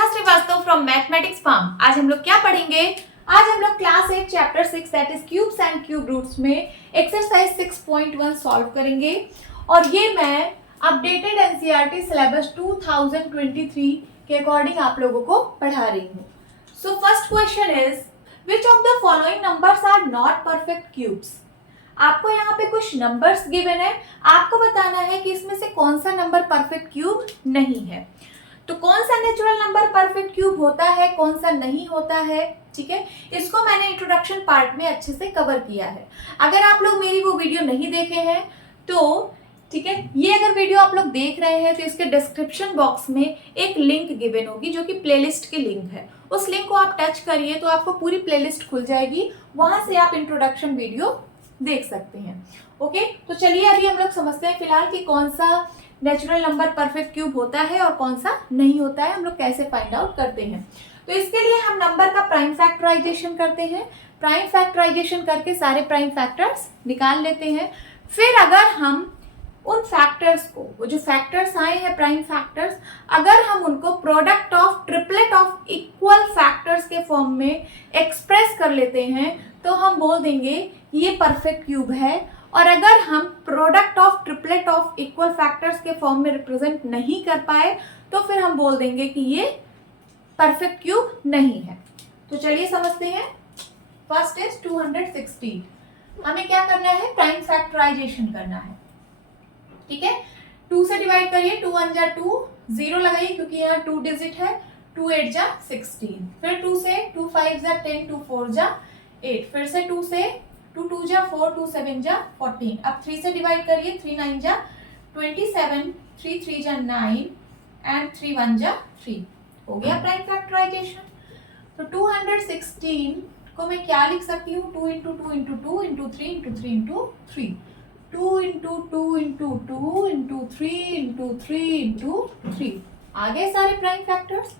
Shikha Srivastava from mathematics farm. आज हम लोग क्या पढ़ेंगे? आज हम लोग class 8 chapter 6 that is cubes and cube roots में एक्सरसाइज 6.1 सॉल्व करेंगे और ये मैं अपडेटेड एनसीईआरटी सिलेबस 2023 के अकॉर्डिंग आप लोगों को पढ़ा रही हूँ। So first question is which of the following numbers are not perfect cubes. आपको यहाँ पे कुछ नंबर्स गिवन है, आपको बताना है कि इसमें से कौन सा नंबर परफेक्ट क्यूब नहीं है। तो कौन सा नेचुरल नंबर परफेक्ट क्यूब होता है, कौन सा नहीं होता है, ठीक है, इसको मैंने इंट्रोडक्शन पार्ट में अच्छे से कवर किया है। अगर आप लोग मेरी वो वीडियो नहीं देखे हैं तो ठीक है, ये अगर वीडियो आप लोग देख रहे हैं तो इसके डिस्क्रिप्शन बॉक्स में एक लिंक गिवन होगी जो कि प्लेलिस्ट की लिंक है। उस लिंक को आप टच करिए तो आपको पूरी प्लेलिस्ट खुल जाएगी, वहां से आप इंट्रोडक्शन वीडियो देख सकते हैं। ओके, तो चलिए अभी हम लोग समझते हैं फिलहाल कि कौन सा नेचुरल नंबर परफेक्ट क्यूब होता है और कौन सा नहीं होता है, हम लोग कैसे फाइंड आउट करते हैं। तो इसके लिए हम नंबर का प्राइम फैक्टराइजेशन करते हैं। प्राइम फैक्टराइजेशन करके सारे प्राइम फैक्टर्स निकाल लेते हैं। फिर अगर हम उन फैक्टर्स को, वो जो फैक्टर्स आए हैं प्राइम फैक्टर्स, अगर हम उनको product of triplet of equal factors के फॉर्म में एक्सप्रेस कर लेते हैं तो हम बोल देंगे ये परफेक्ट क्यूब है। और अगर हम product of triplet of equal factors के फॉर्म में रिप्रेजेंट नहीं कर पाए तो फिर हम बोल देंगे कि ये परफेक्ट क्यूब नहीं है। तो चलिए समझते हैं। First is 216। हमें क्या करना है? प्राइम फैक्टराइजेशन करना है, ठीक है। 2 से डिवाइड करिए, 2 1 जा 2, 0 लगाइए क्योंकि यहाँ 2 डिजिट है, 2 8 जा 16, फिर 2 से 2 5 जा 10, 2 4 जा 8, फिर से 2 से 2 2 जा 4, 2 7 जा 14। अब 3 से डिवाइड करिए, 3 9 जा 27, 3 3 जा 9 एंड 3 1 जा 3। हो गया प्राइम फैक्टराइजेशन। तो 216 को मैं क्या लिख सकती हूँ? 2 into 2 into 2 into 3 into 3 into 3, 2 into 2 into 2 into 3 into 3 into 3। आ गए सारे प्राइम फैक्टर्स।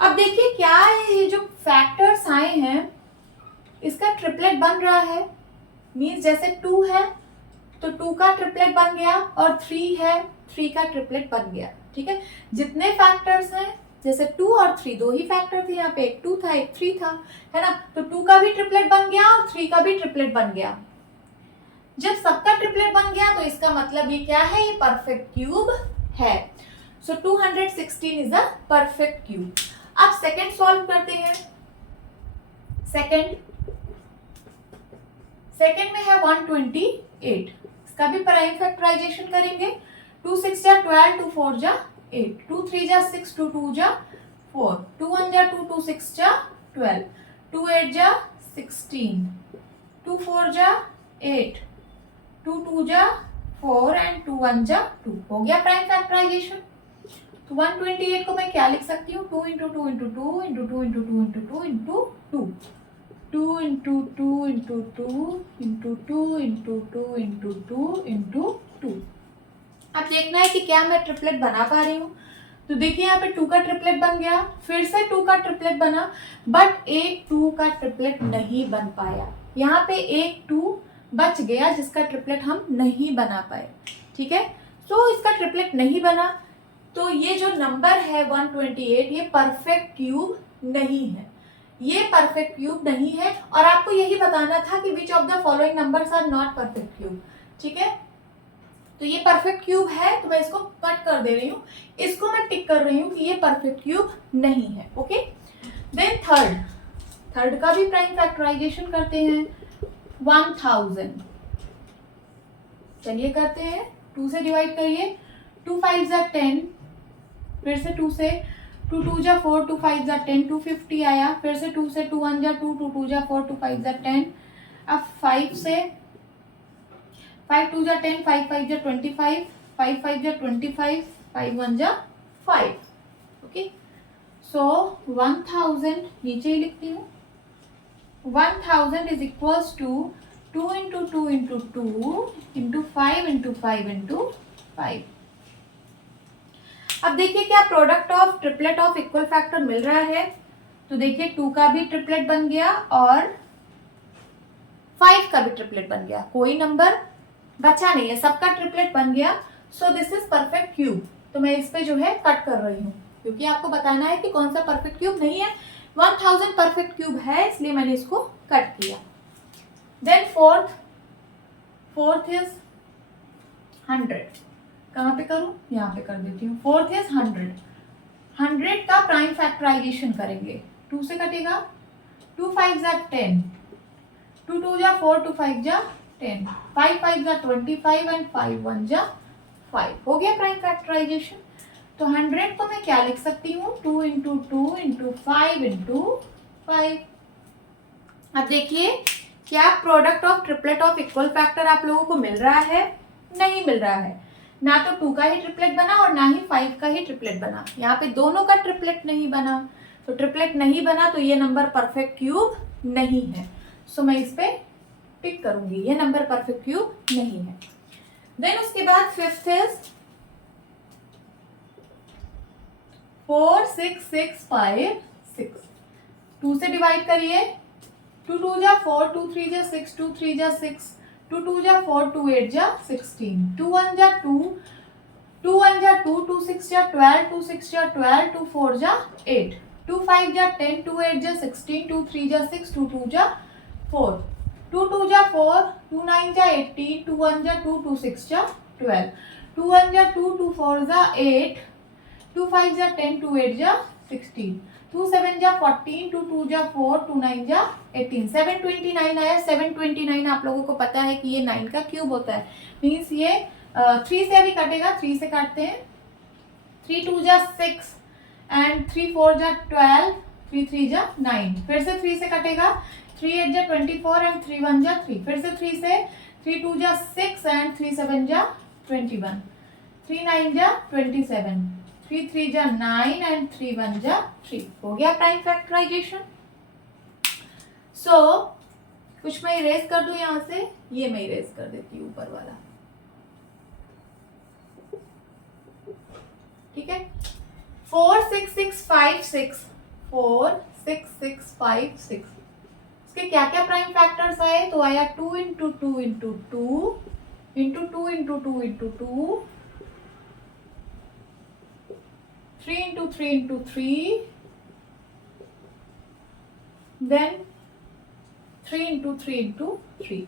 अब देखिए क्या है, ये जो फैक्टर्स आए हैं इसका ट्रिपलेट बन रहा है। मीन्स जैसे 2 है तो 2 का ट्रिपलेट बन गया और 3 है 3 का ट्रिपलेट बन गया, ठीक है। जितने फैक्टर्स हैं, जैसे 2 और 3 दो ही फैक्टर थे, यहाँ पे एक 2 था एक 3 था, है ना। तो 2 का भी ट्रिपलेट बन गया और 3 का भी ट्रिपलेट बन गया। जब सबका ट्रिपलेट बन गया तो इसका मतलब ये क्या है? ये परफेक्ट क्यूब है। सो 216 इज अ परफेक्ट क्यूब। अब सेकंड सॉल्व करते हैं। सेकंड में है 128। इसका भी प्राइम फैक्टराइजेशन करेंगे। 2 6 जा 12, 2 4 जा 8, 2 3 जा 6, 2 2 जा 4, 2 1 जा 2, 2 6 जा 12, 2 8 जा 16, 2 4 जा 8, 2 2 जा 4 एंड 2 1 जा 2। हो गया प्राइम फैक्टराइजेशन। तो 128 को मैं क्या लिख सकती हूँ? 2 into 2 into 2 into 2 into 2 into 2 into 2, 2 into 2 into 2 into 2 into 2 into 2 into 2। अब देखना है कि क्या मैं ट्रिपलेट बना पा रही हूँ। तो देखिए यहाँ पे 2 का ट्रिपलेट बन गया, फिर से 2 का ट्रिपलेट बना, बट एक 2 का ट्रिपलेट नहीं बन पाया। यहाँ पे एक 2 बच गया जिसका ट्रिपलेट हम नहीं बना पाए, ठीक है। तो इसका ट्रिपलेट नहीं बना तो ये जो नंबर है 128 ये परफेक्ट क्यूब नहीं है, ये परफेक्ट क्यूब नहीं है। और आपको यही बताना था कि which of the following numbers are not perfect cube, ठीक है। तो ये परफेक्ट क्यूब है तो मैं इसको कट कर दे रही हूँ, इसको मैं टिक कर रही हूँ कि ये परफेक्ट क्यूब नहीं है। ओके, देन थर्ड का भी प्राइम फैक्टराइजेशन करते हैं। 1000 चलिए करते हैं। 2 से डिवाइड करिए, 2 5 जा 10, फिर से 2 से 2 2 जा 4, 2 5 जा 10, 250 आया, फिर से 2 से 2 1 जा 2, 2 2 जा 4, 2 5 जा 10। अब 5 से 5 2 जा 10, 5 5 जा 25, 5 5 जा 25, 5 1 जा 5। ओके, सो 1000 नीचे ही लिखती हूँ। 1000 is equals to 2 into 2 into 2 into 5 into 5 into 5। अब देखिए क्या product of triplet of equal factor मिल रहा है। तो देखिए 2 का भी ट्रिपलेट बन गया और 5 का भी ट्रिपलेट बन गया, कोई नंबर बचा नहीं है, सबका ट्रिपलेट बन गया। So this is perfect cube. तो मैं इस पे जो है कट कर रही हूँ, क्योंकि आपको बताना है कि कौन सा परफेक्ट क्यूब नहीं है। 1000 परफेक्ट क्यूब है, इसलिए मैंने इसको कट किया। Then fourth is 100। कहाँ पे करूं? यहाँ पे कर देती हूँ। Fourth is 100। 100 का प्राइम फैक्टराइजेशन करेंगे। 2 से कटेगा, 2 5 जा 10, 2 2 जा 4, 2 5 जा 10, 5 5 जा 25 एंड 5 1 जा 5। हो गया प्राइम फैक्टराइजेशन। तो 100 को मैं क्या लिख सकती हूँ? 2 इंटू 2 इंटू 5 इंटू 5। अब देखिए, क्या product of triplet of equal factor आप लोगों को मिल रहा है? नहीं मिल रहा है। ना तो 2 का ही ट्रिपलेट बना और ना ही 5 का ही ट्रिपलेट बना। यहाँ पे दोनों का ट्रिपलेट नहीं बना, तो ट्रिपलेट नहीं बना तो ये नंबर परफेक्ट क्यूब नहीं है। सो मैं इस पे टिक करूंगी, ये नंबर परफेक्ट क्यूब नहीं है। देन उसके बाद फिफ्थ इज 4 6 6 5 6। 2 से डिवाइड करिए, 2 2 जा 4, 2 3 जा 6, 2 3 जा 6, 2 2 जा 4, 2 8 जा 16, 2 1 जा 2, 2 1 जा 2, 2 6 जा 12, 2 6 जा 12, 2 4 जा 8, 2 5 जा 10, 2 8 जा 16, 2 3 जा 6, 2 2 जा 4, 2 2 जा 4, 2 9 जा 18, 2 1 जा 2, 2 6 जा 12, 2 1 जा 2, 2 4 जा 8, 2 5 जा 10, 2 8 जा 16, 2 7 जा 14, 2 2 जा 4, 2 9 जा 18, 729 आया। 729 आप लोगों को पता है कि ये 9 का क्यूब होता है। मीन्स ये 3 से अभी कटेगा, 3 से काटते हैं। 3 2 जा 6 एंड 3 4 जा 12, 3 3 जा 9। फिर से 3 से कटेगा, 3 8 जा 24 एंड 3 1 जा 3। फिर से 3 से, 3 2 जा 6 एंड 3 7 जा 21, 3 9 जा 27, 3 3 जा 9 एंड 3 1 जा 3। हो गया प्राइम फैक्टराइजेशन। सो कुछ मैं इरेज कर दूं यहां से, ये मैं इरेज कर देती हूँ ऊपर वाला, ठीक है। 4 6 6 5 6, 4 6 6 5 6। इसके क्या क्या प्राइम फैक्टर्स आए? तो आया 2 into 2 into 2 into 2 into 2 into 2, 3 into 3 into 3, then 3 into 3 into 3,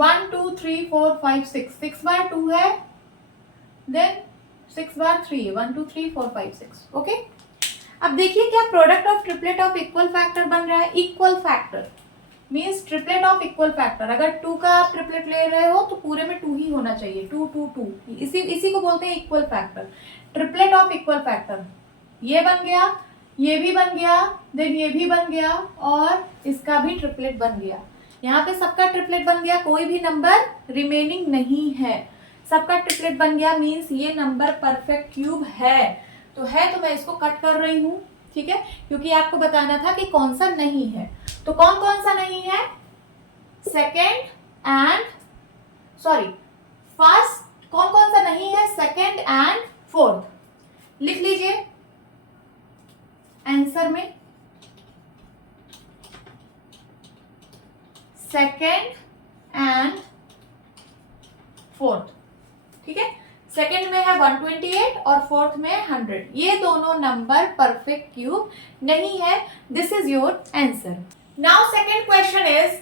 1 2 3 4 5 6, 6 बार 2 है, then 6 बार 3 है, 1 2 3 4 5 6। ओके, अब देखिए क्या product of triplet of equal factor बन रहा है। Equal factor means triplet of equal factor. अगर 2 का आप ट्रिपलेट ले रहे हो तो पूरे में 2 ही होना चाहिए, 2 2 2। इसी को बोलते हैं equal factor, triplet of equal factor. ये बन गया, ये भी बन गया, देन ये भी बन गया और इसका भी ट्रिपलेट बन गया। यहाँ पे सबका ट्रिपलेट बन गया, कोई भी नंबर रिमेनिंग नहीं है, सबका ट्रिपलेट बन गया। मीन्स ये नंबर परफेक्ट क्यूब है। तो मैं इसको कट कर रही हूँ, ठीक है, क्योंकि आपको बताना था कि कौन सा नहीं है। तो कौन कौन सा नहीं है? Second and first. कौन कौन सा नहीं है? Second and fourth. लिख लीजिए आंसर में, सेकेंड एंड फोर्थ, ठीक है। सेकेंड में है 128 और फोर्थ में 100। ये दोनों नंबर परफेक्ट क्यूब नहीं है। This is your answer. Now second question is,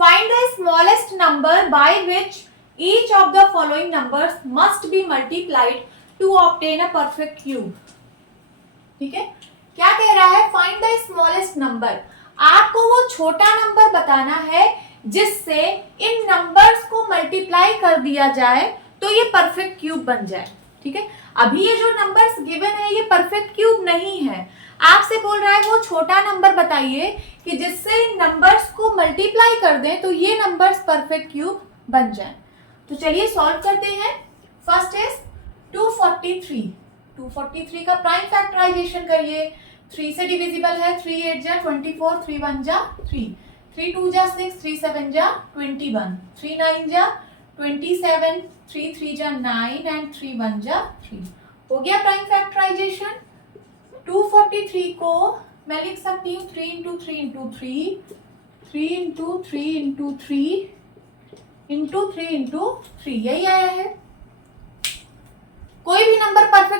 find the smallest number by which each of the following numbers must be multiplied to obtain a perfect cube। ठीक है, क्या कह रहा है? Find the smallest number। आपको वो छोटा number बताना है जिससे इन नंबर्स को मल्टीप्लाई कर दिया जाए तो ये परफेक्ट क्यूब बन जाए। ठीक है, अभी ये जो नंबर्स गिवन है ये परफेक्ट क्यूब नहीं है। आपसे बोल रहा है वो छोटा नंबर बताइए कि जिससे इन नंबर्स को मल्टीप्लाई कर दें तो ये नंबर्स परफेक्ट क्यूब बन जाएं। तो चलिए सॉल्व करते हैं। First is 243। 243 का प्राइम फैक्टराइजेशन करिए। 3 से डिविजिबल है, 3 8 जा 24, 3 1 जा 3, 3 2 जा 6, 3 7 जा 21, 3 9 जा 27, 3 3 जा 9 एंड 3 1 जा 3। हो गया प्राइम फैक्टराइजेशन। 243 को मैं लिख सकती हूँ 3 into 3 into 3, 3 into 3 into 3 into 3 into 3, यही आया है। कोई भी नंबर परफेक्ट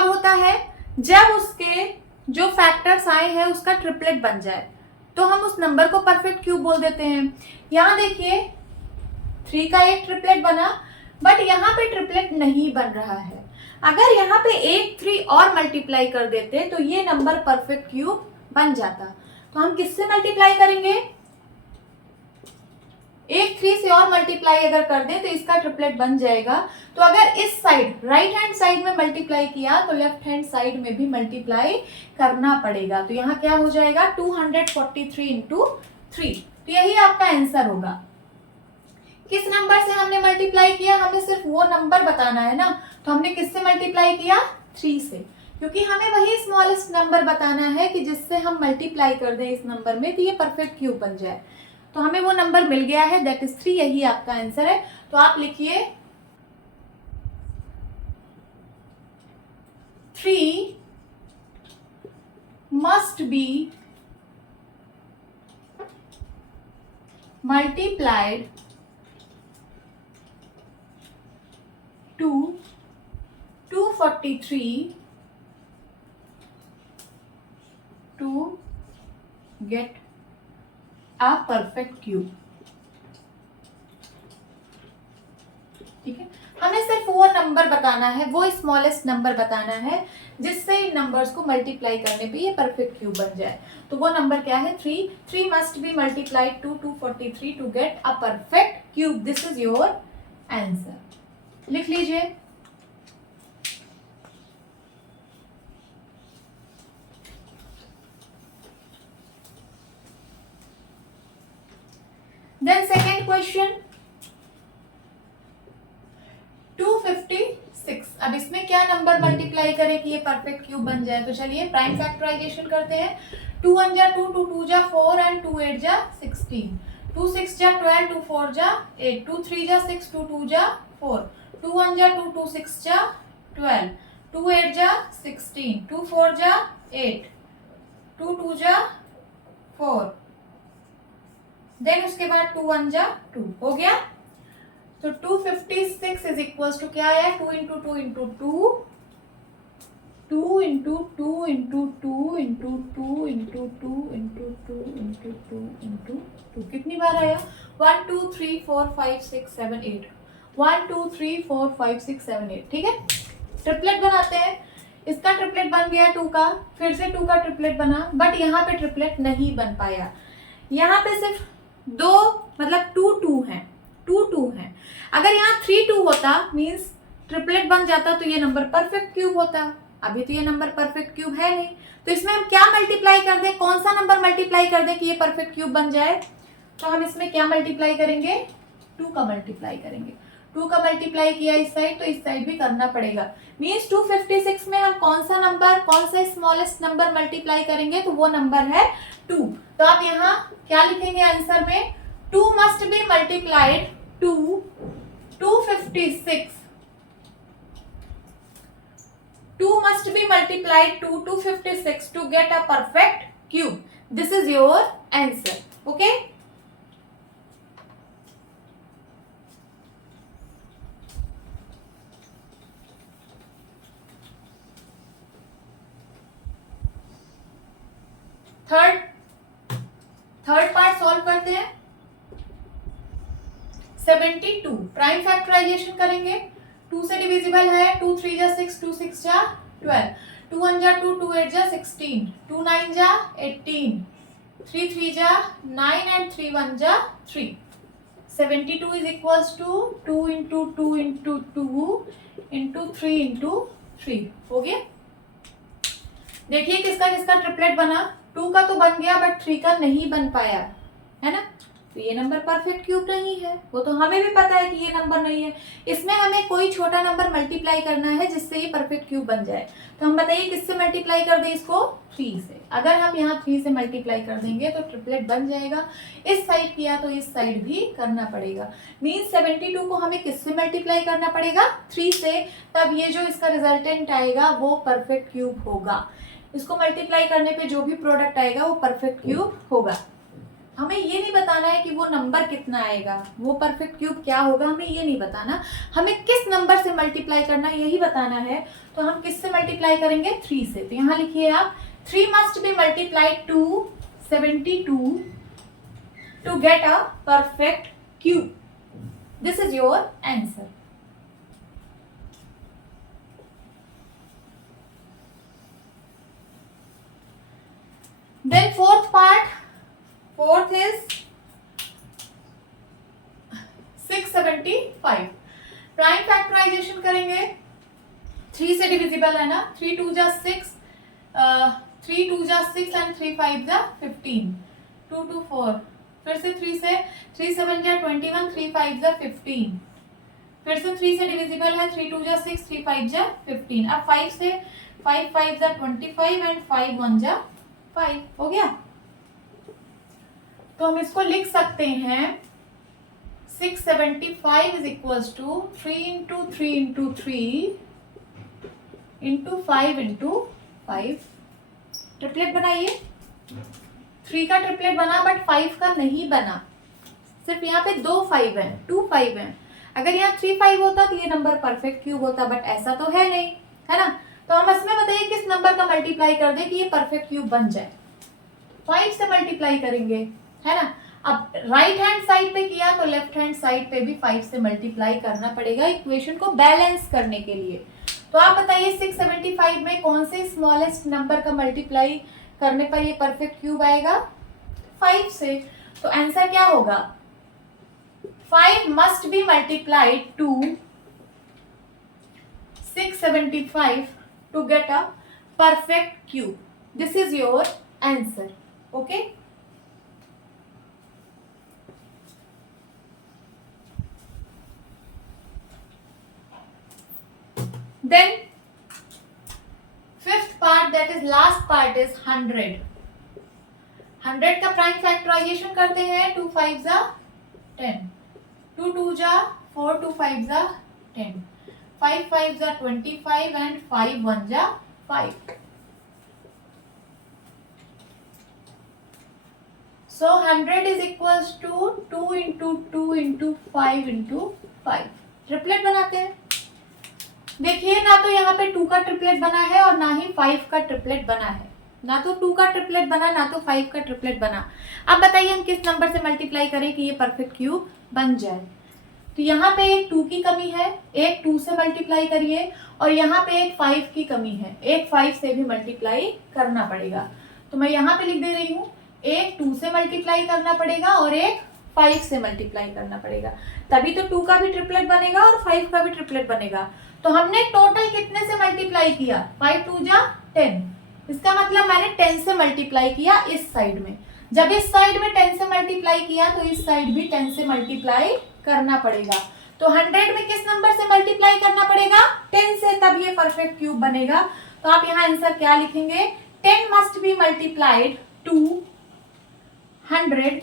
कब होता है? जब उसके जो फैक्टर्स आए हैं उसका ट्रिपलेट बन जाए तो हम उस नंबर को परफेक्ट क्यूब बोल देते हैं। यहाँ देखिए 3 का एक ट्रिपलेट बना, बट यहाँ पे ट्रिपलेट नहीं बन रहा है। अगर यहाँ पे एक 3 और मल्टीप्लाई कर देते तो ये नंबर परफेक्ट क्यूब बन जाता। तो हम किससे मल्टीप्लाई करेंगे? एक 3 से और मल्टीप्लाई अगर कर दें तो इसका ट्रिपलेट बन जाएगा। तो अगर इस साइड राइट हैंड साइड में मल्टीप्लाई किया तो लेफ्ट हैंड साइड में भी मल्टीप्लाई करना पड़ेगा। तो यहाँ क्या हो जाएगा? 243 इंटू 3। तो यही आपका आंसर होगा। किस नंबर से हमने मल्टीप्लाई किया? हमें सिर्फ वो नंबर बताना है ना, तो हमने किससे मल्टीप्लाई किया? 3 से, क्योंकि हमें वही स्मॉलेस्ट नंबर बताना है कि जिससे हम मल्टीप्लाई कर दें इस नंबर में तो ये परफेक्ट क्यूब बन जाए। तो हमें वो नंबर मिल गया है, दैट इज 3। यही आपका आंसर है। तो आप लिखिए 3 must be multiplied to 243 to get a perfect cube। ठीक है, हमें सिर्फ वो नंबर बताना है, वो स्मॉलेस्ट नंबर बताना है जिससे इन नंबर्स को मल्टीप्लाई करने पे ये परफेक्ट क्यूब बन जाए। तो वो नंबर क्या है? 3 must be multiplied to 243 to get a perfect cube. This is your answer. लिख लीजिए। Then second question 256। अब इसमें क्या नंबर मल्टीप्लाई करें कि ये परफेक्ट क्यूब बन जाए? तो चलिए प्राइम फैक्टराइजेशन करते हैं। 2 1 जा 2, 2 2 जा 4 एंड 2 8 जा 16, 2 6 जा 12, 2 4 जा 8, 2 3 जा 6, 2 2 जा 4, 2 1 जा 2, 2 6 जा 12, 2 8 जा 16, 2 4 जा 8, 2 2 जा 4, देन उसके बाद 2 1 जा 2 हो गया। तो 256 इज इक्वल टू क्या है? 2 into 2 into 2, 2 into 2 into 2 into 2 into 2 into 2 into 2 into 2। कितनी बार आया? 1 2 3 4 5 6 7 8, 1 2 3 4 5 6 7 8। ठीक है, ट्रिपलेट बनाते हैं। इसका ट्रिपलेट बन गया 2 का, फिर से 2 का ट्रिपलेट बना, बट यहाँ पे ट्रिपलेट नहीं बन पाया। यहाँ पे सिर्फ 2 मतलब 2 2 है, 2 2 है। अगर यहाँ 3 2 होता मीन्स ट्रिपलेट बन जाता तो ये नंबर परफेक्ट क्यूब होता। अभी तो ये नंबर परफेक्ट क्यूब है नहीं, तो इसमें हम क्या मल्टीप्लाई कर दें? कौन सा नंबर मल्टीप्लाई कर दें कि ये परफेक्ट क्यूब बन जाए? तो हम इसमें क्या मल्टीप्लाई करेंगे? 2 का मल्टीप्लाई करेंगे। 2 का मल्टीप्लाई किया इस साइड तो इस साइड भी करना पड़ेगा। मीन्स 256 में हम कौन सा नंबर, कौन सा स्मॉलेस्ट नंबर मल्टीप्लाई करेंगे? तो वो नंबर है 2। तो आप यहाँ क्या लिखेंगे आंसर में? 2 must be multiplied to 256, 2 must be multiplied to 256 to get a perfect cube. This is your answer. Okay? Third part solve करते हैं। 72 प्राइम फैक्टराइजेशन करेंगे। 2 से डिविजिबल है, 2 3 जा 6, 2 6 जा 12, 2 1 जा 2, 2 8 जा 16, 2 9 जा 18, 3 3 जा 9 एंड 3 1 जा 3। 72 is equals to 2 into 2 into 2 into 3 into 3 हो गया। देखिए किसका किसका ट्रिपलेट बना। 2 का तो बन गया बट 3 का नहीं बन पाया, है ना। तो ये नंबर परफेक्ट क्यूब नहीं है, वो तो हमें भी पता है कि ये नंबर नहीं है। इसमें हमें कोई छोटा नंबर मल्टीप्लाई करना है जिससे ये परफेक्ट क्यूब बन जाए। तो हम बताइए किससे मल्टीप्लाई कर दें इसको? 3 से। अगर हम यहाँ 3 से मल्टीप्लाई कर देंगे तो ट्रिपलेट बन जाएगा। इस साइड किया तो इस साइड भी करना पड़ेगा। मीन्स 72 को हमें किससे मल्टीप्लाई करना पड़ेगा? 3 से। तब ये जो इसका रिजल्टेंट आएगा वो परफेक्ट क्यूब होगा। इसको मल्टीप्लाई करने पे जो भी प्रोडक्ट आएगा वो परफेक्ट क्यूब होगा। हमें ये नहीं बताना है कि वो नंबर कितना आएगा, वो परफेक्ट क्यूब क्या होगा, हमें ये नहीं बताना। हमें किस नंबर से मल्टीप्लाई करना है यही बताना है। तो हम किससे मल्टीप्लाई करेंगे? 3 से। तो यहाँ लिखिए आप 3 must be multiplied to 72 to get a perfect cube. This is your answer. Then fourth part, fourth is 675. Prime factorization करेंगे। 3 से डिविजिबल है ना, 3 2 जा 6, 3 2 जा 6 एंड 3 5 जा 15, 2 2 4, फिर से 3 से 3 7 जा 21, 3 5 जा 15, फिर से 3 से डिविजिबल है, 3 2 जा 6, 3 5 जा 15। अब 5 से 5 5 जा 25 एंड 5 1 जा 5 हो गया। तो हम इसको लिख सकते हैं 675 is equals to 3 into 3 into 3 into 5 into 5। Triplet बनाइए। 3 का ट्रिपलेट बना बट 5 का नहीं बना, सिर्फ यहाँ पे 2 5 हैं, 2 5 हैं। अगर यहाँ 3 5 होता तो ये नंबर परफेक्ट क्यूब होता, बट ऐसा तो है नहीं, है ना। तो हम इसमें बताइए किस नंबर का मल्टीप्लाई कर दे कि ये परफेक्ट क्यूब बन जाए। 5 से मल्टीप्लाई करेंगे, है ना। अब राइट हैंड साइड पे किया तो लेफ्ट हैंड साइड पे भी 5 से मल्टीप्लाई करना पड़ेगा इक्वेशन को बैलेंस करने के लिए। तो आप बताइए 675 में कौन से स्मॉलेस्ट नंबर का मल्टीप्लाई करने पर ये परफेक्ट क्यूब आएगा? 5 से। तो आंसर क्या होगा? 5 must be multiplied to 675 to get a perfect cube. This is your answer. Okay? Then fifth part, that is last part, is 100. 100 का प्राइम फैक्टराइजेशन करते हैं। 2 5 जा 10, 2 2 जा 4, 2 5 जा 10, 5 5 जा 25 एंड 5 1 जा 5। So 100 is equals to 2 into 2 into 5 into 5। Triplet बनाते हैं। देखिए ना तो यहाँ पे 2 का ट्रिपलेट बना है और ना ही 5 का ट्रिपलेट बना है। ना तो 2 का ट्रिपलेट बना, ना तो 5 का ट्रिपलेट बना। अब बताइए हम किस नंबर से मल्टीप्लाई करें कि ये परफेक्ट क्यूब बन जाए। तो यहाँ पे एक 2 की कमी है, एक 2 से मल्टीप्लाई करिए, और यहाँ पे एक 5 की कमी है, एक 5 से भी मल्टीप्लाई करना पड़ेगा। तो मैं यहाँ पे लिख दे रही हूँ, एक 2 से मल्टीप्लाई करना पड़ेगा और एक 5 से मल्टीप्लाई करना पड़ेगा, तभी तो 2 का भी ट्रिपलेट बनेगा और 5 का भी ट्रिपलेट बनेगा। तो हमने टोटल कितने से मल्टीप्लाई किया? 5 2 जा 10। इसका मतलब मैंने 10 से मल्टीप्लाई किया इस साइड में। जब इस साइड में 10 से मल्टीप्लाई किया तो इस साइड भी 10 से मल्टीप्लाई करना पड़ेगा। तो 100 में किस नंबर से मल्टीप्लाई करना पड़ेगा? 10 से, तब ये परफेक्ट क्यूब बनेगा। तो आप यहाँ आंसर क्या लिखेंगे? 10 must be multiplied to 100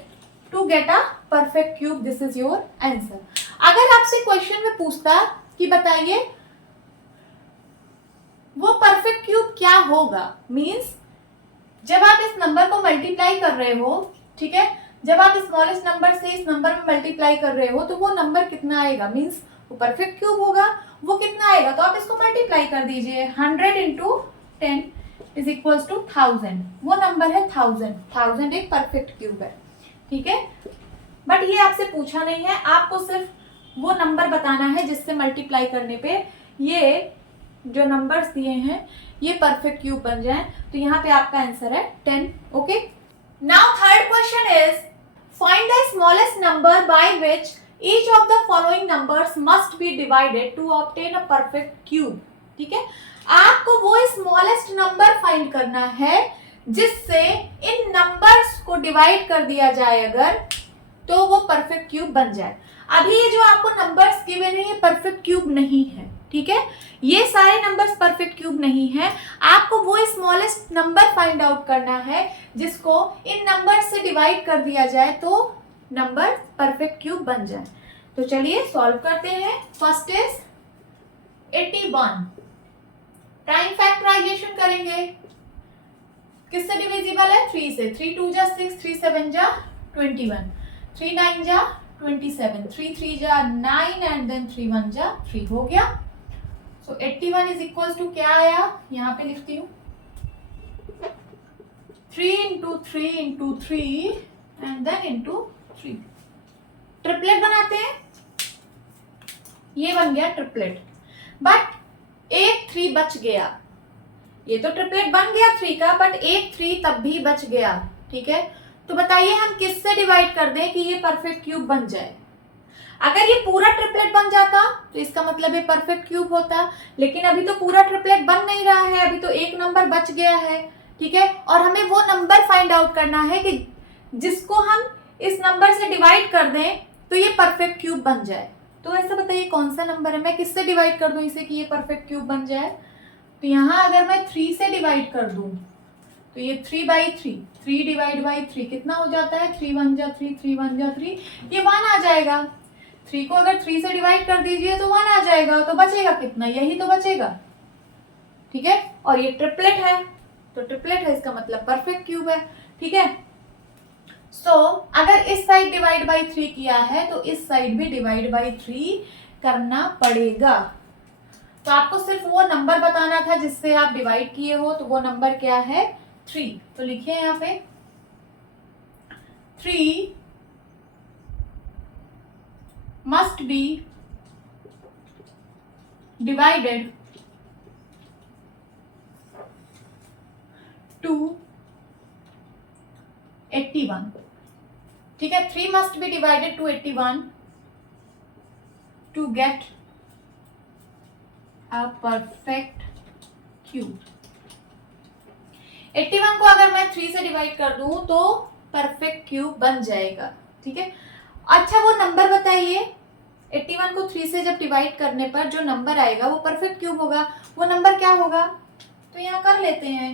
to get a perfect cube. This is your answer. अगर आपसे क्वेश्चन में पूछता कि बताइए वो परफेक्ट क्यूब क्या होगा, मींस जब आप इस नंबर को मल्टीप्लाई कर रहे हो, ठीक है, जब आप स्मॉलेस्ट नंबर से इस नंबर में मल्टीप्लाई कर रहे हो तो वो नंबर कितना आएगा, मींस वो परफेक्ट क्यूब होगा। वो कितना आएगा? तो आप इसको मल्टीप्लाई कर दीजिए। 100 इंटू 10 इज इक्वल्स टू 1000। वो नंबर है 1000। 1000 एक परफेक्ट क्यूब है, ठीक है। बट ये आपसे पूछा नहीं है, आपको सिर्फ वो नंबर बताना है जिससे मल्टीप्लाई करने पे ये जो नंबर्स दिए हैं ये परफेक्ट क्यूब बन जाए। तो यहाँ पे आपका आंसर है 10। Okay, now third question is find the smallest number by which each of the following numbers must be divided to obtain a perfect cube. ठीक है, आपको वो स्मॉलेस्ट नंबर फाइंड करना है जिससे इन नंबर्स को डिवाइड कर दिया जाए अगर, तो वो परफेक्ट क्यूब बन जाए। अभी ये जो आपको नंबर्स गिवन है ये परफेक्ट क्यूब नहीं है, ठीक है, ये सारे नंबर्स परफेक्ट क्यूब नहीं है। आपको वो स्मॉलेस्ट नंबर फाइंड आउट करना है जिसको इन नंबर से डिवाइड कर दिया जाए तो नंबर परफेक्ट क्यूब बन जाए। तो चलिए सॉल्व करते हैं। First is 81। प्राइम फैक्टराइजेशन करेंगे, किससे डिविजिबल है? 3 से। 3 2 जा 6, 3 7 जा 21, 3 9 जा 27, 3 3 जा 9 एंड देन 3 1 जा 3 हो गया। सो 81 इज इक्वल टू क्या आया, यहाँ पे लिखती हूँ 3 into 3 into 3 and then into 3। Triplet बनाते हैं, ये बन गया ट्रिपलेट। बट एक 3 बच गया, ये तो ट्रिपलेट बन गया 3 का, बट एक 3 तब भी बच गया। ठीक है, तो बताइए हम किससे डिवाइड कर दें कि ये परफेक्ट क्यूब बन जाए। अगर ये पूरा ट्रिपलेट बन जाता तो इसका मतलब ये परफेक्ट क्यूब होता, लेकिन अभी तो पूरा ट्रिपलेट बन नहीं रहा है, अभी तो एक नंबर बच गया है। ठीक है, और हमें वो नंबर फाइंड आउट करना है कि जिसको हम इस नंबर से डिवाइड कर दें तो ये परफेक्ट क्यूब बन जाए। तो ऐसा बताइए कौन सा नंबर है, मैं किससे डिवाइड कर दूं इसे कि ये परफेक्ट क्यूब बन जाए। तो यहाँ अगर मैं 3 से डिवाइड कर दूं तो ये 3/3, 3 डिवाइड बाई 3 कितना हो जाता है, 3 1 जा 3, 3 1 जा 3, ये 1 आ जाएगा। 3 को अगर 3 से डिवाइड कर दीजिए तो 1 आ जाएगा, तो बचेगा कितना, यही तो बचेगा। ठीक है, और ये ट्रिपलेट है, तो ट्रिपलेट है इसका मतलब परफेक्ट क्यूब है। ठीक है, सो अगर इस साइड डिवाइड बाई 3 किया है तो इस साइड भी डिवाइड बाई 3 करना पड़ेगा। तो आपको सिर्फ वो नंबर बताना था जिससे आप डिवाइड किए हो, तो वो नंबर क्या है, 3। तो लिखिए यहाँ पे 3 must be divided to 81। ठीक है, 3 must be divided to 81 to get a perfect cube। 81 को अगर मैं 3 से डिवाइड कर दूं तो परफेक्ट क्यूब बन जाएगा। ठीक है, अच्छा वो नंबर बताइए, 81 को 3 से जब डिवाइड करने पर जो नंबर आएगा वो परफेक्ट क्यूब होगा, वो नंबर क्या होगा। तो यहाँ कर लेते हैं,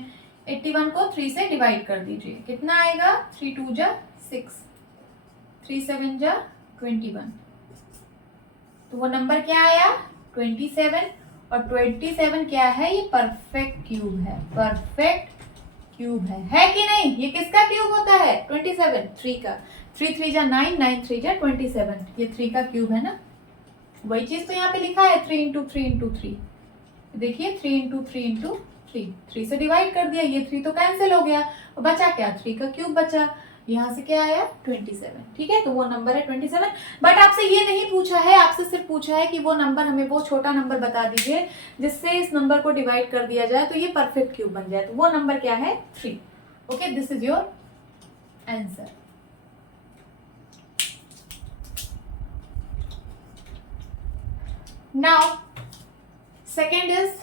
81 को 3 से डिवाइड कर दीजिए, कितना आएगा, 3 2 जा 6, 3 7 जा 21, तो वो नंबर क्या आया 27। और 27 क्या है, ये परफेक्ट क्यूब है, परफेक्ट क्यूब है कि नहीं। ये किसका क्यूब होता है, 27, 3 का, 3 3 जा 9, 9 3 जा 27, ये 3 का क्यूब है ना। वही चीज तो यहाँ पे लिखा है 3 इंटू 3 इंटू 3, देखिए 3 इंटू 3 इंटू 3, 3 से डिवाइड कर दिया, ये 3 तो कैंसिल हो गया, और बचा क्या, 3 का क्यूब बचा, यहाँ से क्या आया 27। ठीक है, तो वो नंबर है 27। बट आपसे ये नहीं पूछा है, आपसे सिर्फ पूछा है कि वो नंबर, हमें वो छोटा नंबर बता दीजिए जिससे इस नंबर को डिवाइड कर दिया जाए तो ये परफेक्ट क्यूब बन जाए, तो वो नंबर क्या है, 3। Okay, this is your answer. Now second is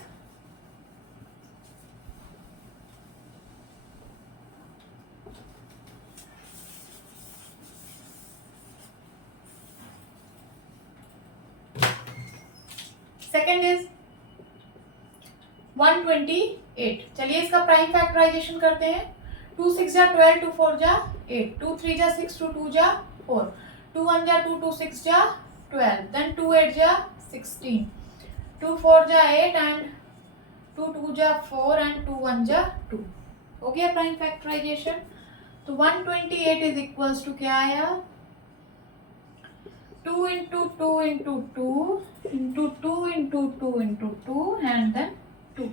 second is 128। चलिए इसका प्राइम फैक्टराइजेशन करते हैं। 2 6 जा 12, 2 4 जा 8, 2 3 जा 6, 2 2 जा 4, 2 1 जा 2, 2 6 जा 12, देन 2 8 जा 16, 2 4 जा 8 एंड 2 2 जा 4 एंड 2 1 जा 2। हो गया प्राइम फैक्टराइजेशन। तो 128 इज इक्वल्स टू क्या आया, 2 into 2 into 2 into 2 into 2 into 2 and then 2।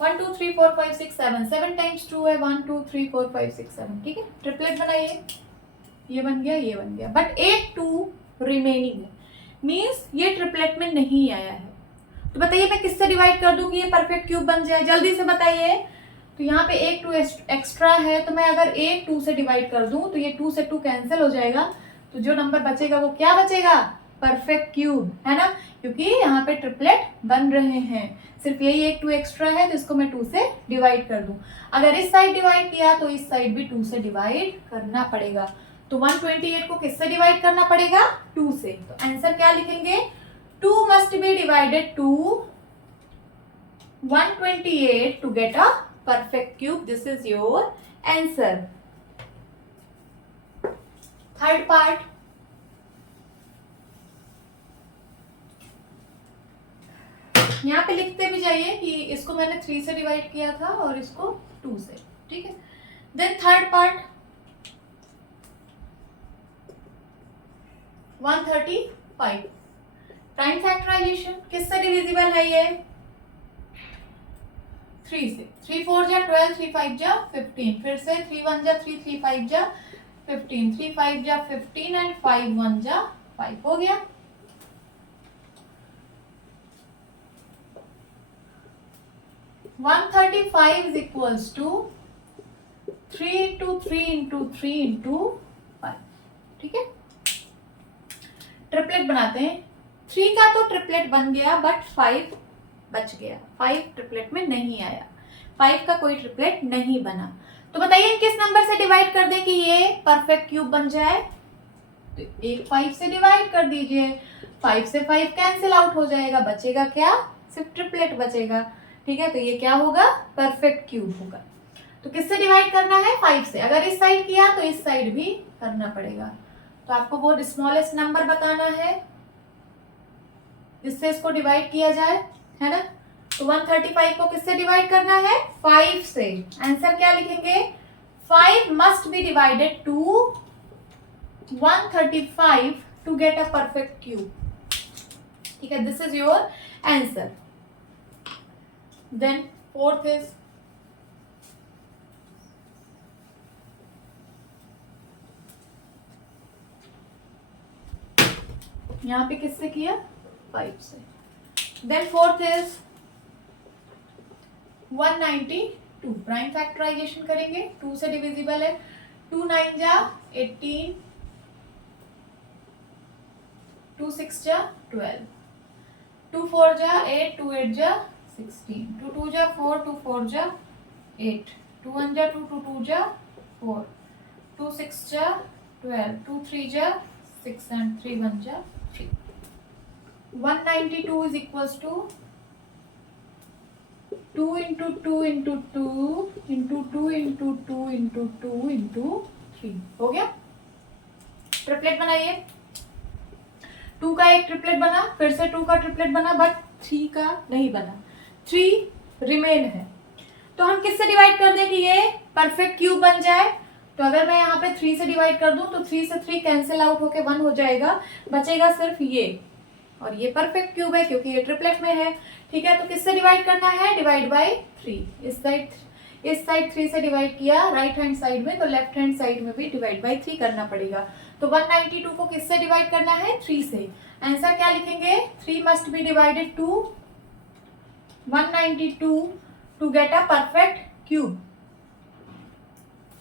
1 2 3 4 5 6 7, 7 times 2 है 1 2 3 4 5 6 7। ठीक है, ट्रिपलेट बनाइए, ये बन गया, ये बन गया, बट एक 2 रिमेनिंग है, मीन्स ये ट्रिपलेट में नहीं आया है। तो बताइए मैं किससे डिवाइड कर दूं कि ये परफेक्ट क्यूब बन जाए, जल्दी से बताइए। तो यहाँ पे एक 2 एक्स्ट्रा है, तो मैं अगर एक 2 से डिवाइड कर दूं तो ये 2 से 2 कैंसिल हो जाएगा, तो जो नंबर बचेगा वो क्या बचेगा, परफेक्ट क्यूब, है ना, क्योंकि यहाँ पे ट्रिपलेट बन रहे हैं। सिर्फ यही एक 2 एक्स्ट्रा है, तो इसको मैं 2 से डिवाइड कर दूं। अगर इस साइड डिवाइड किया तो इस साइड भी 2 से डिवाइड करना पड़ेगा। तो 128 को किससे डिवाइड करना पड़ेगा, 2 से। तो आंसर क्या लिखेंगे, 2 must be divided to 128 to get a perfect cube. This is your answer. Third part, यहाँ पे लिखते भी जाइए कि इसको मैंने 3 से डिवाइड किया था और इसको 2 से। ठीक है, then third part 135। Prime factorization किससे डिविजिबल है ये? 3 से। 3 4 जा 12, 3 5 जा 15, फिर से 3 1 जा 3, 3 5 जा 15, 3 5 जा 15 एंड 5 1 जा 5 हो गया। One 135 is equals to 3 into 3 into 3 into 5। ठीक है, ट्रिपलेट बनाते हैं। 3 का तो ट्रिपलेट बन गया बट 5 बच गया। 5 ट्रिपलेट में नहीं आया, 5 का कोई ट्रिपलेट नहीं बना। तो बताइए किस नंबर से डिवाइड कर दें कि ये परफेक्ट क्यूब बन जाए? तो एक 5 से डिवाइड कर दीजिए। 5 से 5 कैंसिल आउट हो जाएगा, बचेगा क्या? सिर्फ ट्रिपलेट बचेगा। ठीक है, तो ये क्या होगा? परफेक्ट क्यूब होगा। तो किससे डिवाइड करना है? 5 से। अगर इस साइड किया तो इस साइड भी करना पड़ेगा। तो आपको वो स्मॉलेस्ट नंबर बताना है जिससे इसको डिवाइड किया जाए, है ना? तो 135 को किससे डिवाइड करना है? 5 से। आंसर क्या लिखेंगे? 5 must be divided to 135 to get a perfect cube. ठीक है, this is your answer. Then fourth is यहां पे किससे किया? 5 से। Then fourth is 192। Prime factorization करेंगे, 2 से डिविजिबल है। 2 9 जा 18, 2 6 जा 12, 2 4 जा 8, 2 8 जा 16, 2 2 जा 4, 2 4 जा 8, 2 1 जा 2, 2 2 जा 4, 2 6 जा 12, 2 3 जा 6 एंड 3 1 जा 3। 192 is equals to 2 into 2 into 2 into 2 into 2 into 2 into 3 हो गया। ट्रिपलेट बनाइए। 2 का एक ट्रिपलेट बना, फिर से 2 का ट्रिपलेट बना, बट 3 का नहीं बना। 3 रिमेन है। तो हम किससे डिवाइड कर दें कि ये परफेक्ट क्यूब बन जाए? तो अगर मैं यहाँ पे 3 से डिवाइड कर दूं तो 3 से 3 कैंसिल आउट होके 1 हो जाएगा, बचेगा सिर्फ ये, और ये परफेक्ट क्यूब है क्योंकि ये ट्रिपलेट में है। ठीक है, तो किससे डिवाइड करना है? Divide by 3। इस साइड 3 से डिवाइड किया राइट हैंड साइड में, तो लेफ्ट हैंड साइड में भी डिवाइड बाय 3 करना पड़ेगा। तो 192 को किससे डिवाइड करना है? 3 से। आंसर क्या लिखेंगे? 3 must be divided to 192 to get a perfect cube.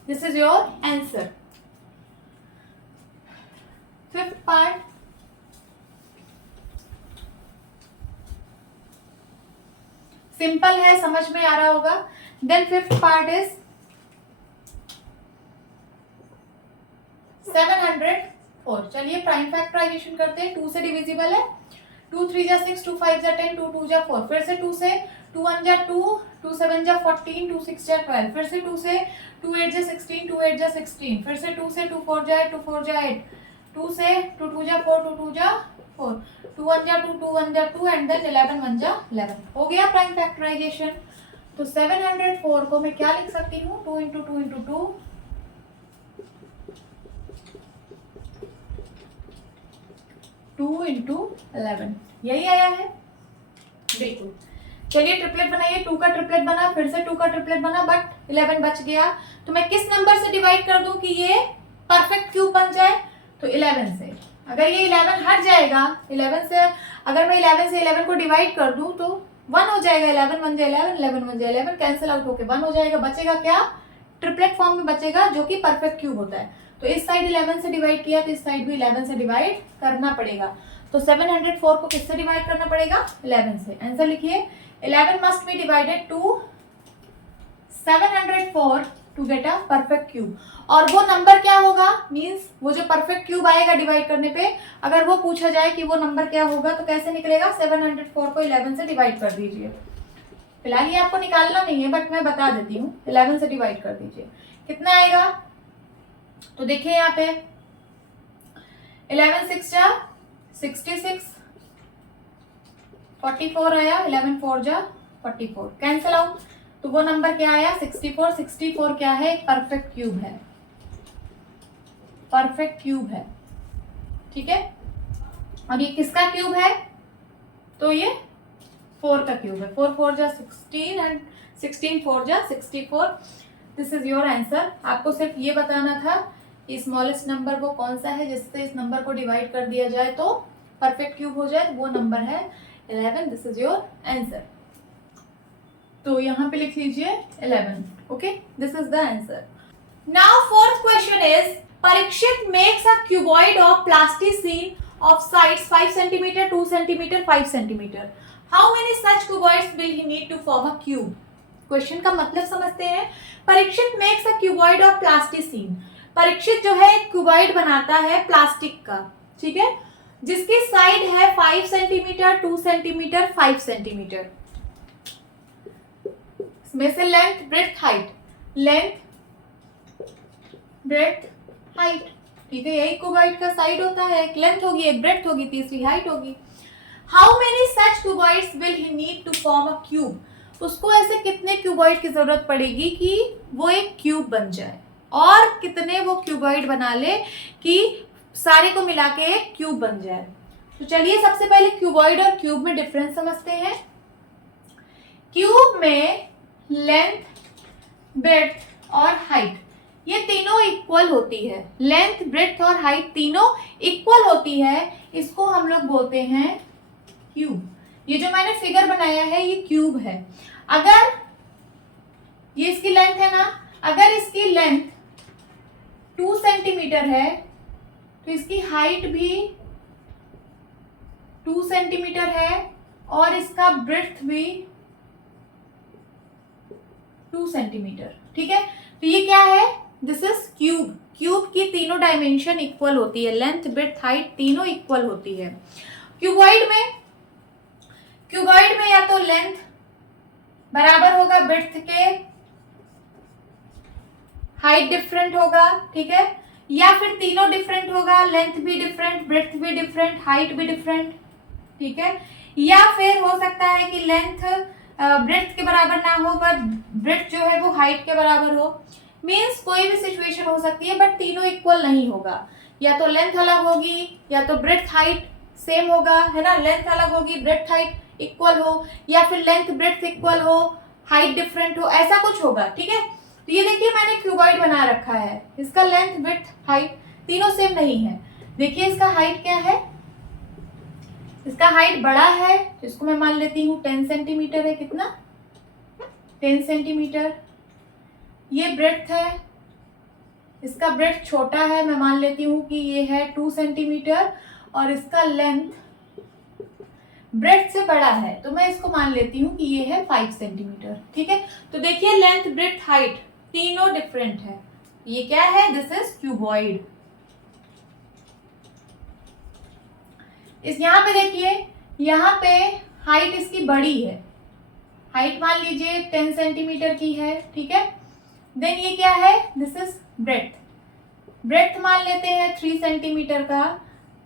This is your answer. Fifth part, simple है, समझ में आ रहा होगा। Then fifth part is 704। चलिए प्राइम फैक्टराइजेशन करते हैं। 2 से डिविजिबल है। 2 3 जा 6, 2 5 जा 10, 2 2 जा 4, फिर से 2 से 2 1 जा 2, 2 7 जा 14, 2 6 जा 12, फिर से 2 से 2 8 जा 16, 2 8 जा 16, फिर से 2 से 2 4 जा 8, 2 4 जा 8, 2 से 2 2 जा 4, 2 2 जा 4, 2 1 जा 2, 2 1 जा 2 एंड देन 11 1 जा 11 हो गया प्राइम फैक्टराइजेशन। तो 704 को मैं क्या लिख सकती हूँ? 2 इंटू 2 इंटू 2 2 इंटू 11, यही आया है बिल्कुल। चलिए ट्रिपलेट बनाइए। 2 का ट्रिपलेट बना, फिर से 2 का ट्रिपलेट बना, बट 11 बच गया। तो मैं किस नंबर से डिवाइड कर दूं कि ये परफेक्ट क्यूब बन जाए? तो 11 से। अगर ये 11 हट जाएगा, 11 से अगर मैं 11 से 11 को डिवाइड कर दूं तो 1 हो जाएगा। 11 1 जा 11, 11 1 जा 11, कैंसिल आउट होके 1 हो जाएगा। बचेगा क्या? ट्रिपलेट फॉर्म में बचेगा, जो कि परफेक्ट क्यूब होता है। तो इस साइड 11 से डिवाइड किया तो इस साइड भी 11 से डिवाइड करना पड़ेगा। तो 704 को किससे डिवाइड करना पड़ेगा? 11 से। आंसर लिखिए, 11 must be divided to 704 to get a perfect cube. और वो नंबर क्या होगा? मींस वो जो परफेक्ट क्यूब आएगा डिवाइड करने पे, अगर वो पूछा जाए कि वो नंबर क्या होगा तो कैसे निकलेगा? 704 को 11 से डिवाइड कर दीजिए। फिलहाल ये आपको निकालना नहीं है, बट मैं बता देती हूँ। 11 से डिवाइड कर दीजिए, कितना आएगा? तो देखिए यहाँ पे 11 6 जा 66, 44 आया, 11 4 जा 44, कैंसिल आउट। तो वो नंबर क्या आया? 64। 64 क्या है? परफेक्ट क्यूब है, परफेक्ट क्यूब है। ठीक है, और ये किसका क्यूब है? तो ये 4 का क्यूब है। 4 4 जा 16 एंड 16 4 जा 64। This is your answer. आपको सिर्फ ये बताना था कि स्मॉलेस्ट नंबर वो कौन सा है जिससे इस नंबर को डिवाइड कर दिया जाए तो परफेक्ट क्यूब हो जाए, तो वो नंबर है 11। This is your answer. तो यहाँ पे लिख लीजिए 11। Okay, this is the answer. Now fourth question is Parikshit makes a cuboid of plasticine of sides 5 cm, 2 cm, 5 cm. How many such cuboids will he need to form a cube? Question का मतलब समझते हैं। Parikshit makes a cuboid of plasticine. Parikshit जो है cuboid बनाता है plastic का, ठीक है, जिसकी साइड है 5 सेंटीमीटर, 2 सेंटीमीटर, 5 सेंटीमीटर। इसमें से length, breadth, height, length, breadth, height, ठीक है, यही क्यूबॉइड का साइड होता है। एक लेंथ होगी, एक ब्रेड्थ होगी, तीसरी हाइट होगी। How many such cuboids will he need to form a cube? उसको ऐसे कितने क्यूबॉइड की जरूरत पड़ेगी कि वो एक क्यूब बन जाए, और कितने वो क्यूबॉइड बना ले कि सारे को मिला के एक क्यूब बन जाए। तो चलिए सबसे पहले क्यूबॉइड और क्यूब में डिफरेंस समझते हैं। क्यूब में लेंथ, ब्रेड्थ और हाइट ये तीनों इक्वल होती है। लेंथ, ब्रेड्थ और हाइट तीनों इक्वल होती है, इसको हम लोग बोलते हैं क्यूब। ये जो मैंने फिगर बनाया है ये क्यूब है। अगर ये इसकी लेंथ है ना, अगर इसकी लेंथ 2 सेंटीमीटर है तो इसकी हाइट भी 2 सेंटीमीटर है और इसका ब्रेड्थ भी 2 सेंटीमीटर, ठीक है। तो ये क्या है? This is cube. क्यूब की तीनों डायमेंशन इक्वल होती है, लेंथ, ब्रेड्थ, हाइट तीनों इक्वल होती है। क्यूबॉइड में या तो लेंथ बराबर होगा ब्रेड्थ के, हाइट डिफरेंट होगा, ठीक है, या फिर तीनों डिफरेंट होगा, लेंथ भी डिफरेंट, ब्रेड्थ भी डिफरेंट, हाइट भी डिफरेंट, ठीक है, या फिर हो सकता है कि लेंथ ब्रेड्थ के बराबर ना हो पर ब्रेड्थ जो है वो हाइट के बराबर हो। मीन्स कोई भी सिचुएशन हो सकती है, बट तीनों इक्वल नहीं होगा। या तो लेंथ अलग होगी, या तो ब्रेड्थ हाइट सेम होगा, है ना, लेंथ अलग होगी, ब्रेड्थ हाइट इक्वल हो, या फिर लेंथ ब्रेड्थ इक्वल हो, हाइट डिफरेंट हो, ऐसा कुछ होगा, ठीक है। तो ये देखिए मैंने क्यूबॉइड बना रखा है, इसका लेंथ, ब्रेड्थ, हाइट तीनों सेम नहीं है। देखिए इसका हाइट क्या है, इसका हाइट बड़ा है, इसको मैं मान लेती हूँ 10 सेंटीमीटर है। कितना? 10 सेंटीमीटर। ये ब्रेड्थ है, इसका ब्रेड्थ छोटा है, मैं मान लेती हूँ कि ये है 2 सेंटीमीटर, और इसका लेंथ ब्रेड्थ से बड़ा है तो मैं इसको मान लेती हूँ कि ये है 5 सेंटीमीटर, ठीक है। तो देखिए लेंथ, ब्रेड्थ, हाइट तीनों डिफरेंट है। ये क्या है? This is cuboid. इस यहाँ पे देखिए, यहाँ पे हाइट इसकी बड़ी है, हाइट मान लीजिए 10 सेंटीमीटर की है, ठीक है। देन ये क्या है? This is breadth. ब्रेड्थ मान लेते हैं 3 सेंटीमीटर का,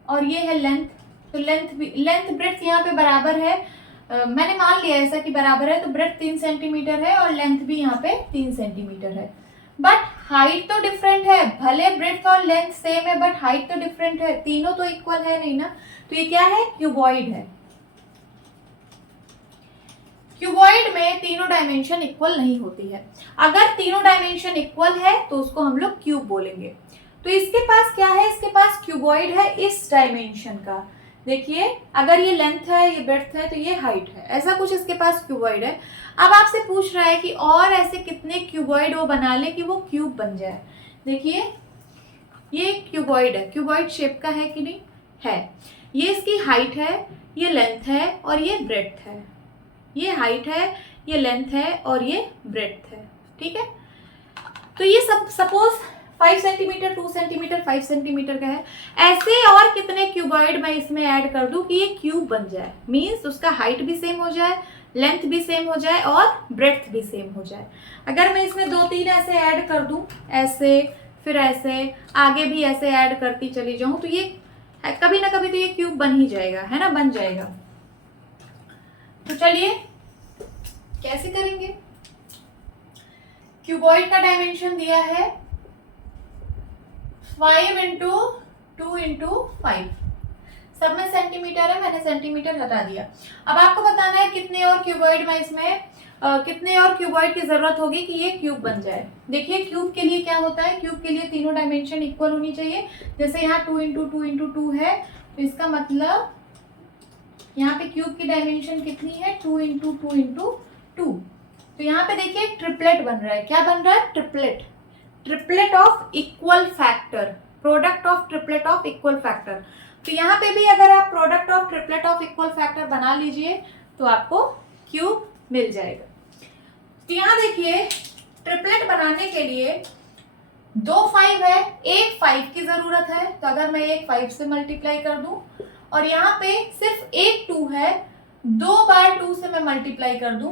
और ये है लेंथ। तो लेंथ ब्रेड्थ यहाँ पे बराबर है, मैंने मान लिया ऐसा कि बराबर है, तो ब्रेड्थ 3 सेंटीमीटर है और लेंथ भी यहाँ पे 3 सेंटीमीटर है। बट हाइट तो डिफरेंट है, भले ब्रेड्थ और लेंथ सेम है बट हाइट तो डिफरेंट है, तीनों तो इक्वल है नहीं ना। तो ये क्या है? क्यूबॉइड है। क्यूबॉइड में तीनों डायमेंशन इक्वल नहीं होती है। अगर तीनों डायमेंशन इक्वल है तो उसको हम लोग क्यूब बोलेंगे। तो इसके पास क्या है? इसके पास क्यूबॉइड है इस डायमेंशन का। देखिए अगर ये लेंथ है, ये ब्रेड्थ है, तो ये हाइट है, ऐसा कुछ इसके पास क्यूबॉइड है। अब आपसे पूछ रहा है कि और ऐसे कितने क्यूबॉइड वो बना ले कि वो क्यूब बन जाए। देखिए ये क्यूबॉइड है, क्यूबॉइड शेप का है कि नहीं है। ये इसकी हाइट है, ये लेंथ है और ये ब्रेड्थ है। ये हाइट है, ये लेंथ है और ये ब्रेड्थ है, ठीक है। तो ये सब सपोज 5 सेंटीमीटर, 2 सेंटीमीटर, 5 सेंटीमीटर का है। ऐसे और कितने क्यूबॉइड मैं इसमें ऐड कर दूं कि ये क्यूब बन जाए। मीन्स उसका हाइट भी सेम हो जाए, लेंथ भी सेम हो जाए और ब्रेड्थ भी सेम हो जाए। अगर मैं इसमें 2-3 ऐसे ऐड कर दूं, ऐसे फिर ऐसे आगे भी ऐसे ऐड करती चली जाऊं, तो ये कभी ना कभी तो ये क्यूब बन ही जाएगा, है ना, बन जाएगा। तो चलिए कैसे करेंगे। क्यूबॉइड का डायमेंशन दिया है 5 × 2 × 5। सब में सेंटीमीटर है, मैंने सेंटीमीटर हटा दिया। अब आपको बताना है कितने और क्यूबॉइड में इसमें कितने और क्यूबॉइड की जरूरत होगी कि ये क्यूब बन जाए। देखिए क्यूब के लिए क्या होता है, क्यूब के लिए तीनों डायमेंशन इक्वल होनी चाहिए। जैसे यहाँ 2 इंटू 2 इंटू 2 है, तो इसका मतलब यहाँ पे क्यूब की डायमेंशन कितनी है, 2 इंटू 2 इंटू 2। तो यहाँ पे देखिए ट्रिपलेट बन रहा है। क्या बन रहा है, triplet, triplet of equal factor, product of triplet of equal factor. तो यहाँ पे भी अगर आप product of triplet of equal factor बना लीजिए तो आपको क्यूब मिल जाएगा। तो यहाँ देखिए ट्रिपलेट बनाने के लिए 2 5 है, एक 5 की जरूरत है। तो अगर मैं एक 5 से मल्टीप्लाई कर दूं और यहाँ पे सिर्फ एक 2 है, 2 बार 2 से मैं मल्टीप्लाई कर दूं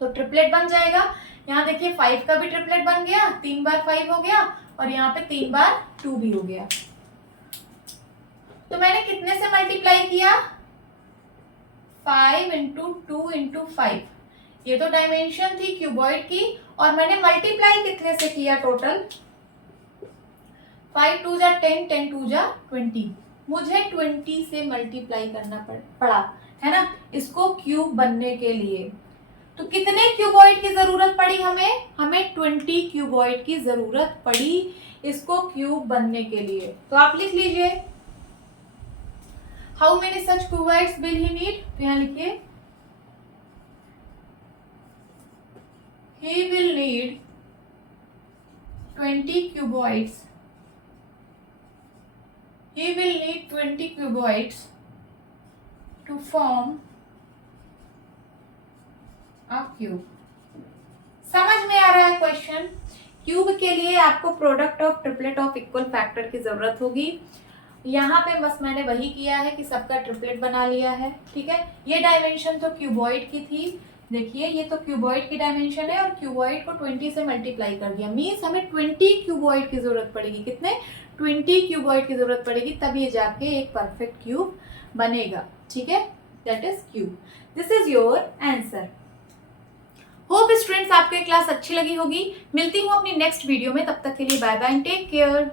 तो ट्रिपलेट बन जाएगा। यहाँ देखिए 5 का भी ट्रिपलेट बन गया, 3 बार 5 हो गया और यहाँ पे 3 बार 2 भी हो गया। तो मैंने कितने से मल्टीप्लाई किया, 5 इंटू 2 इंटू 5। ये तो डायमेंशन थी क्यूबॉइड की, और मैंने मल्टीप्लाई कितने से किया, टोटल 5 2 जा 10, 10 2 जा 20। मुझे 20 से मल्टीप्लाई करना पड़ा है ना इसको क्यूब बनने के लिए। तो कितने क्यूबॉइड की जरूरत पड़ी हमें, हमें 20 क्यूबॉइड की जरूरत पड़ी इसको क्यूब बनने के लिए। तो आप लिख लीजिए how many such cuboids will he need. तो यहां लिखिए he will need 20 cuboids. He will need 20 cuboids to form a cube. समझ में आ रहा है क्वेश्चन। क्यूब के लिए आपको product of triplet of equal factor की जरूरत होगी। यहाँ पे बस मैंने वही किया है कि सबका ट्रिपलेट बना लिया है, ठीक है। ये डायमेंशन तो क्यूबॉइड की थी, देखिए ये तो क्यूबॉइड की डायमेंशन है और क्यूबॉइड को 20 से मल्टीप्लाई कर दिया, मीन्स हमें 20 क्यूबॉइड की जरूरत पड़ेगी। कितने, 20 क्यूबॉइड की जरूरत पड़ेगी, तब ये जाके एक परफेक्ट क्यूब बनेगा, ठीक है। That is cube. This is your answer. Hope students आपको क्लास अच्छी लगी होगी। मिलती हूँ अपनी नेक्स्ट वीडियो में, तब तक के लिए bye bye and take care.